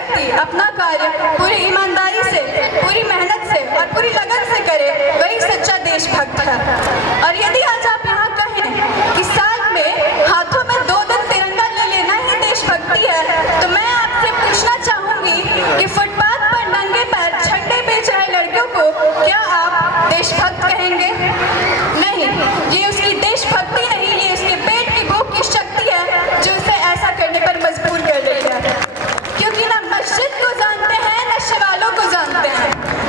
व्यक्ति अपना कार्य पूरी ईमानदारी से, पूरी मेहनत से और पूरी लगन से करे, वही सच्चा देशभक्त है। और यदि आज आप यहाँ कहें कि साल में हाथों में 2 दिन तिरंगा ले लेना ही देशभक्ति है, तो मैं आपसे पूछना चाहूंगी कि फुटपाथ पर नंगे पैर झंडे बेच रहे लड़कियों को क्या आप देशभक्त कहेंगे? नहीं, ये उसकी देशभक्ति नहीं, ये उसके पेट की भूख की शक्ति है जो उसे ऐसा करने पर मजबूर कर रही है। क्योंकि ना मस्जिद को जानते हैं, न शिवालों को जानते हैं,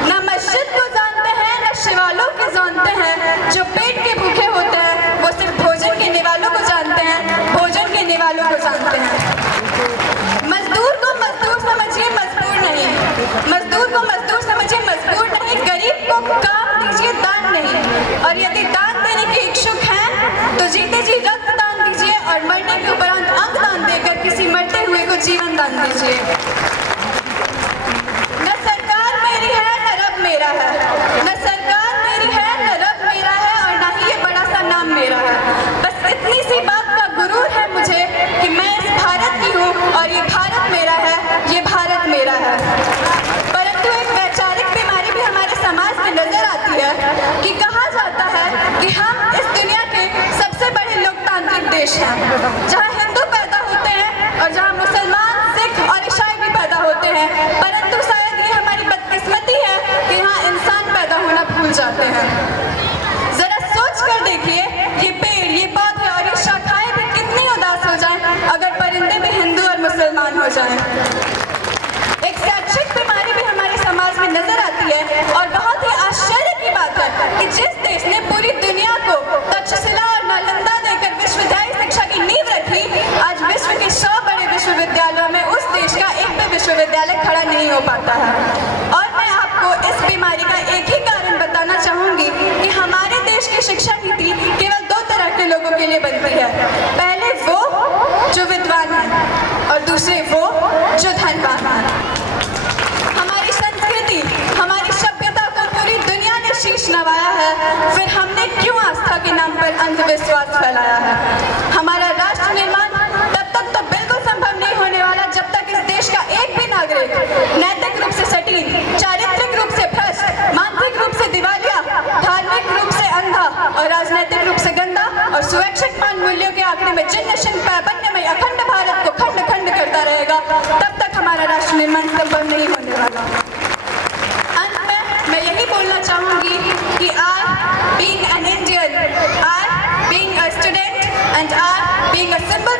ना मस्जिद को जानते हैं, न शिवालों को जानते हैं। जो पेट के भूखे होते हैं वो सिर्फ भोजन के निवालों को जानते हैं, भोजन के निवालों को जानते हैं। मजदूर को मजदूर समझिए, मजबूर नहीं। मजदूर को मजदूर समझिए, मजबूर नहीं। गरीब को काम दीजिए, दान नहीं। और यदि दान देने के इच्छुक हैं तो जीते जी रक्त दान दीजिए और मरने के उपरांत अंग दान देकर किसी मरते हुए को जीवन दान दीजिए। न सरकार मेरी है, न रब मेरा है। न सरकार मेरी है, न रब मेरा है, और न ही ये बड़ा सा नाम मेरा है। बस इतनी सी बात का गुरूर है मुझे कि मैं इस भारत की हूँ और ये भारत मेरा है, ये भारत मेरा है। परंतु एक वैचारिक बीमारी भी हमारे समाज में नजर आती है कि कहा जाता है कि हम इस दुनिया के सबसे बड़े लोकतांत्रिक देश हैं, जहाँ हिंदू पैदा होते हैं और जहाँ मुसलमान, सिख और ईसाई भी पैदा होते हैं। परंतु शायद ये हमारी बदकिस्मती है कि यहाँ इंसान पैदा होना भूल जाते हैं। जरा सोच कर देखिए, ये पेड़, ये पौधे और ये शाखाएं भी कितनी उदास हो जाएं अगर परिंदे भी हिंदू और मुसलमान हो जाएं। एक शैक्षिक बीमारी भी हमारे समाज में नजर आती है और बहुत ही आश्चर्य की बात है कि जिस देश ने पूरी दुनिया को तक्षशिला और नालंदा देकर विश्वविद्यालय शिक्षा की नींव रखी, आज विश्व के 100 बड़े विश्वविद्यालयों में उस देश का एक भी विश्वविद्यालय खड़ा नहीं हो पाता है। और मैं आपको इस बीमारी का एक ही कारण बताना चाहूंगी कि हमारे देश की शिक्षा नीति केवल 2 तरह के लोगों के लिए बनती है। पहले वो जो विद्वान हैं और दूसरे वो जो धनवान हैं। हमारी संस्कृति, हमारी सभ्यता को पूरी दुनिया ने शीश नवाया है, फिर हमने क्यों आस्था के नाम पर अंधविश्वास फैलाया है? हमारा राष्ट्र निर्माण तब तक तो बिल्कुल संभव नहीं होने वाला जब तक इस देश का एक भी नागरिक नैतिक रूप से सटीक, चारित्रिक रूप से भ्रष्ट, मानसिक रूप से दिवालिया, धार्मिक रूप से अंधा और राजनीतिक रूप से गंदा और स्वैच्छिक मान मूल्यों के आंकड़े में जिन्न शिन्न पैबंद अखंड भारत को खंड खंड करता रहेगा, तब तक हमारा राष्ट्र निर्माण संभव नहीं होने वाला। अंत में मैं यही बोलना चाहूंगी कि I being an Indian, I being a student and I being a symbol